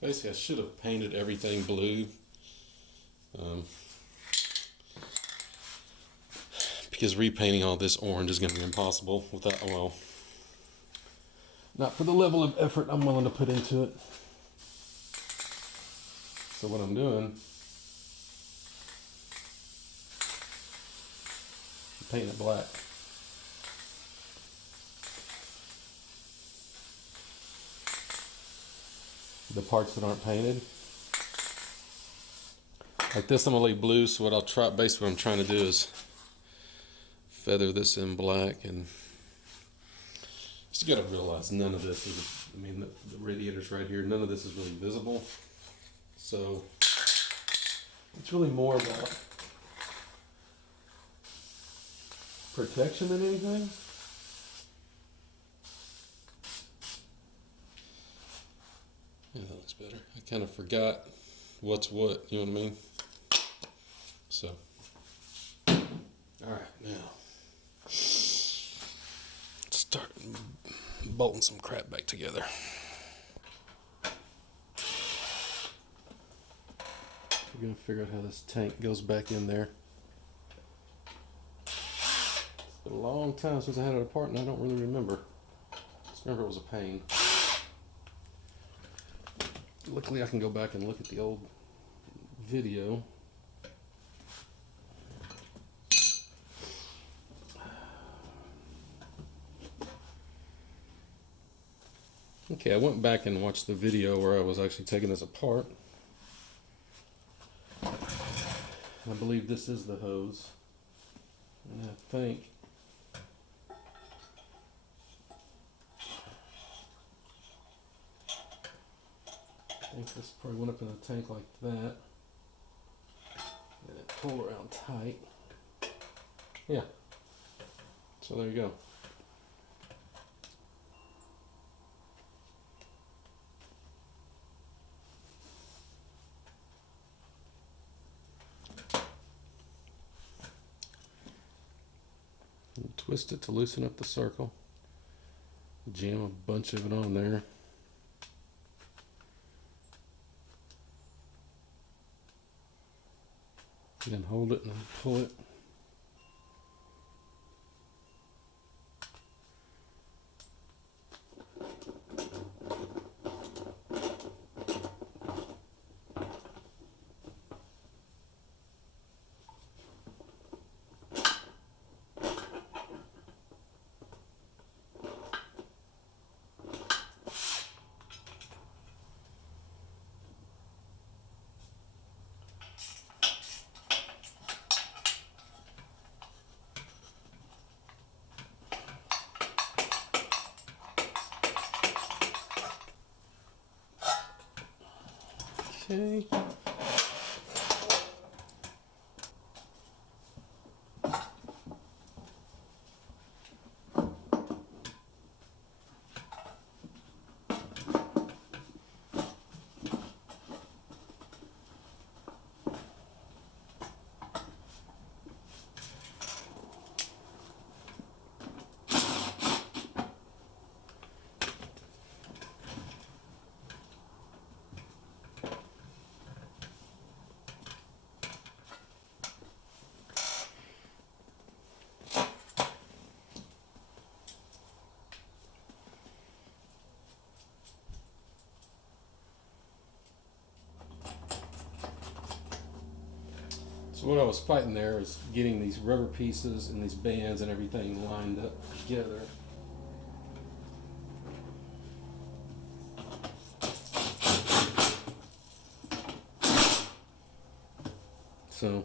Basically, I should have painted everything blue. Because repainting all this orange is going to be impossible without, well, not for the level of effort I'm willing to put into it. So what I'm doing, I'm painting it black. The parts that aren't painted. Like this, I'm gonna leave blue, so what I'll try, basically what I'm trying to do is feather this in black, and just gotta realize none of this is, I mean, the radiator's right here, none of this is really visible. So it's really more about protection than anything. Yeah, that looks better. I kind of forgot what's what, you know what I mean? So, all right, now let's start bolting some crap back together. We're gonna figure out how this tank goes back in there. It's been a long time since I had it apart, and I don't really remember. Just remember it was a pain. Luckily, I can go back and look at the old video. Okay, I went back and watched the video where I was actually taking this apart. I believe this is the hose. And I think this probably went up in a tank like that. And it pulled around tight. Yeah. So there you go. And twist it to loosen up the circle. Jam a bunch of it on there. And then hold it and then pull it. Okay. So what I was fighting there is getting these rubber pieces and these bands and everything lined up together. So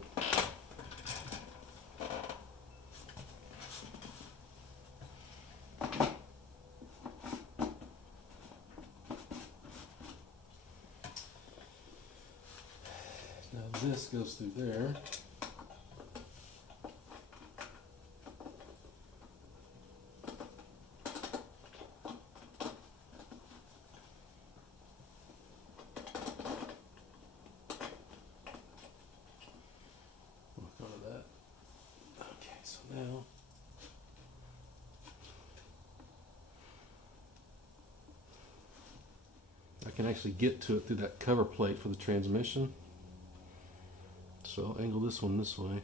now this goes through there. Now, I can actually get to it through that cover plate for the transmission. So I'll angle this one this way.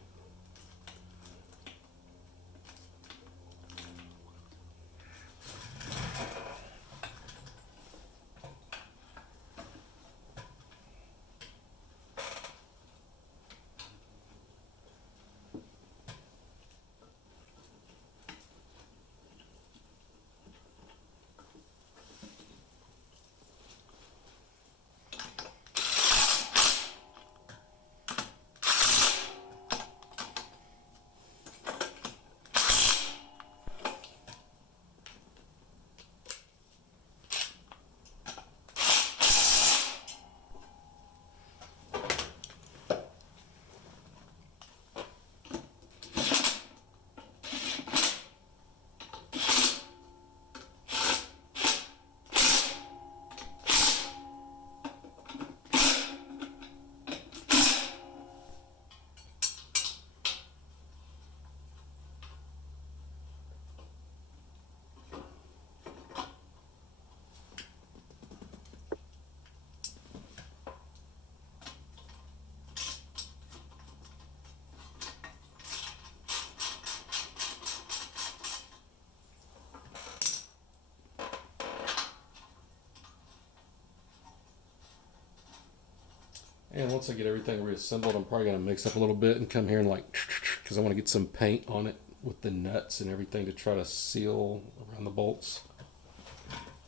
And once I get everything reassembled, I'm probably going to mix up a little bit and come here and like, because I want to get some paint on it with the nuts and everything to try to seal around the bolts.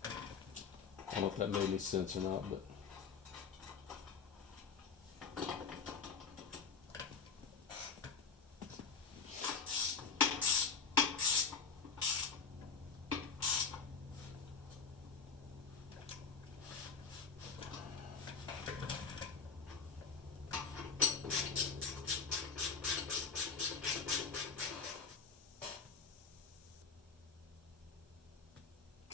I don't know if that made any sense or not, but.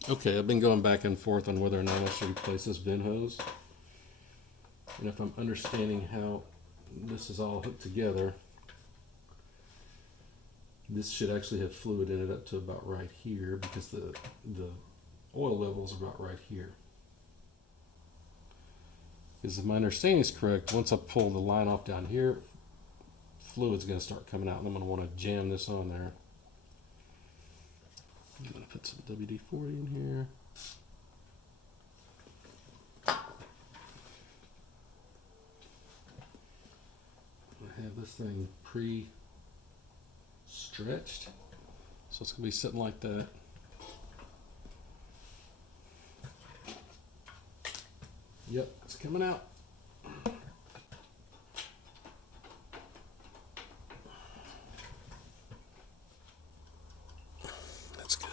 Okay, I've been going back and forth on whether or not I should replace this vent hose. And if I'm understanding how this is all hooked together, this should actually have fluid in it up to about right here because the oil level is about right here. Because if my understanding is correct, once I pull the line off down here, fluid's going to start coming out and I'm going to want to jam this on there. I'm going to put some WD-40 in here. I have this thing pre-stretched, so it's going to be sitting like that. Yep, it's coming out. That's good.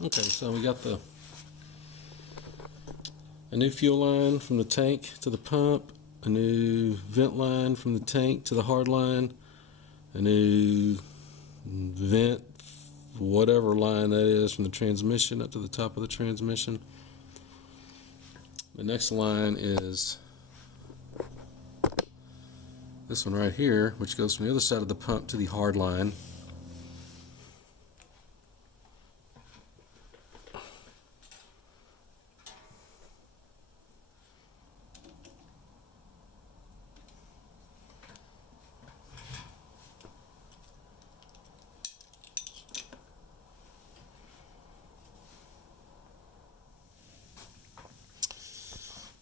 Okay, so we got a new fuel line from the tank to the pump, a new vent line from the tank to the hard line, a new vent, whatever line that is, from the transmission up to the top of the transmission. The next line is this one right here, which goes from the other side of the pump to the hard line.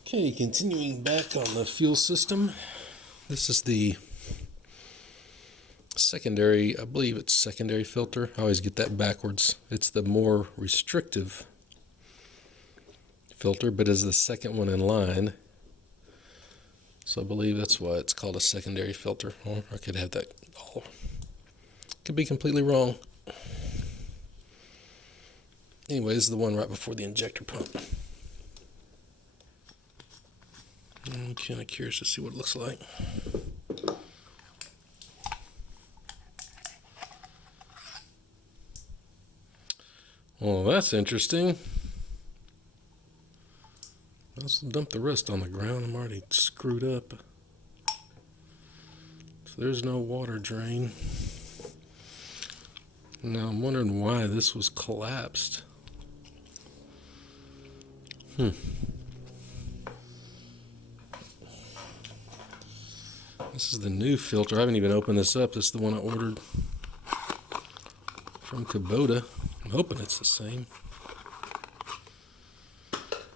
Okay, continuing back on the fuel system. This is the secondary, I believe it's secondary filter. I always get that backwards. It's the more restrictive filter, but is the second one in line. So I believe that's why it's called a secondary filter. Or I could have that all. Could be completely wrong. Anyway, this is the one right before the injector pump. I'm kind of curious to see what it looks like. Well, that's interesting. Let's dump the rest on the ground. I'm already screwed up. So there's no water drain. Now I'm wondering why this was collapsed. This is the new filter. I haven't even opened this up. This is the one I ordered from Kubota. I'm hoping it's the same.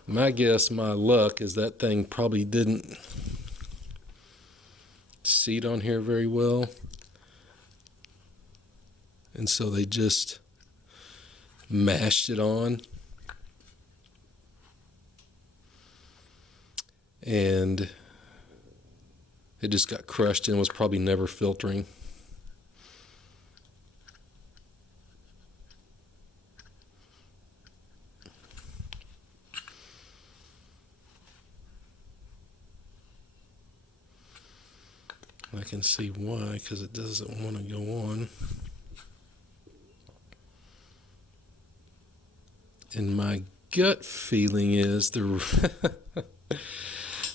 My guess, my luck, is that thing probably didn't seat on here very well. And so they just mashed it on. And it just got crushed and was probably never filtering. I can see why, because it doesn't want to go on. And my gut feeling is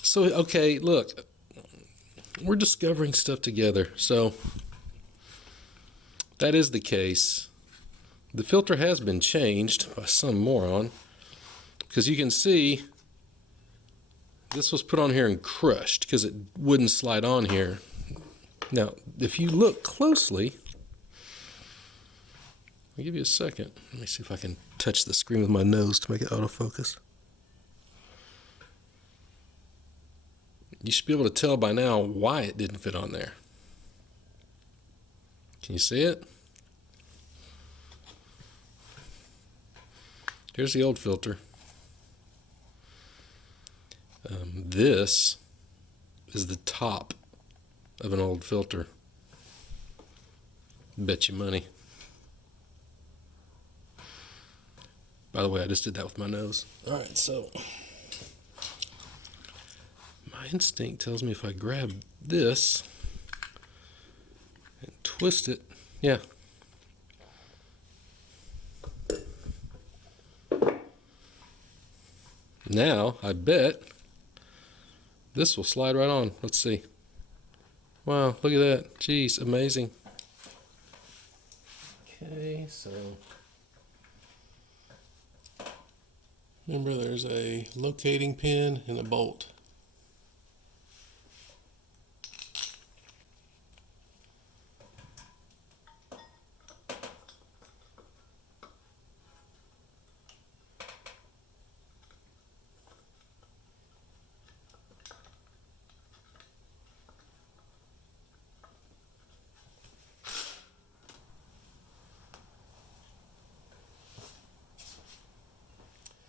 so, okay, look, we're discovering stuff together. So that is the case. The filter has been changed by some moron, because you can see this was put on here and crushed because it wouldn't slide on here. Now, if you look closely, I'll give you a second. Let me see if I can touch the screen with my nose to make it autofocus. You should be able to tell by now why it didn't fit on there. Can you see it? Here's the old filter. This is the top of an old filter. Bet you money. By the way, I just did that with my nose. All right, so my instinct tells me if I grab this and twist it, yeah. Now, I bet this will slide right on. Let's see. Wow, look at that. Jeez, amazing. Okay, so remember there's a locating pin and a bolt.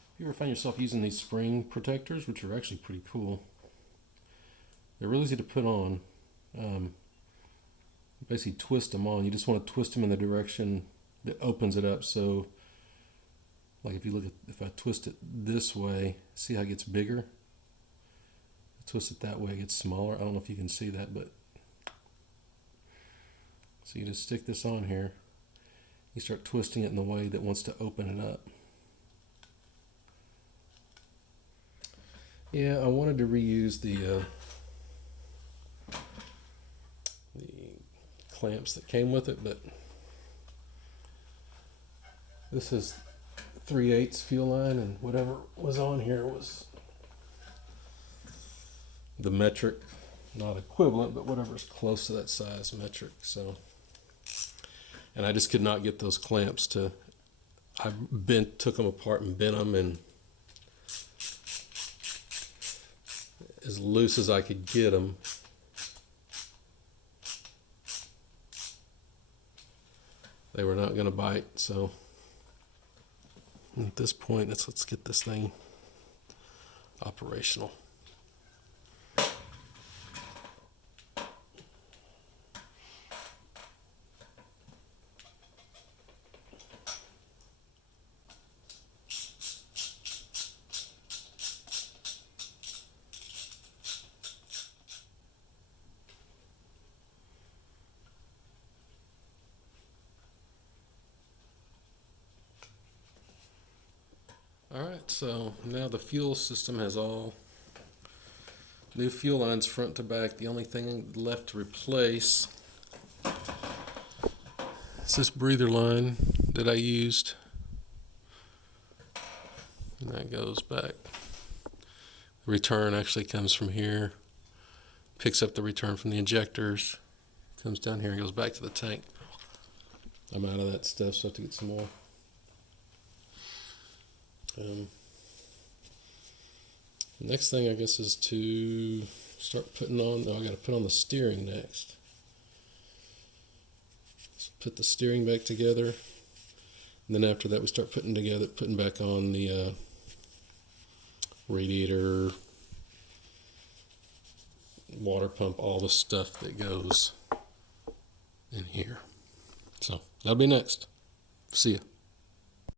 If you ever find yourself using these spring protectors, which are actually pretty cool, they're really easy to put on. Basically twist them on. You just want to twist them in the direction that opens it up. So like if you look at, if I twist it this way, see how it gets bigger? Twist it that way, it gets smaller. I don't know if you can see that, but so you just stick this on here. You start twisting it in the way that wants to open it up. Yeah, I wanted to reuse the clamps that came with it, but this is 3/8 fuel line, and whatever was on here was the metric, not equivalent, but whatever's close to that size metric. So, and I just could not get those clamps to. I took them apart and bent them, and as loose as I could get them. They were not going to bite, so at this point, let's get this thing operational. So now the fuel system has all new fuel lines front to back. The only thing left to replace is this breather line that I used. And that goes back. The return actually comes from here, picks up the return from the injectors, comes down here and goes back to the tank. I'm out of that stuff, so I have to get some more. Next thing I guess is to start putting on, I got to put on the steering next. So put the steering back together, and then after that we start putting back on the radiator, water pump, all the stuff that goes in here. So that'll be next. See ya.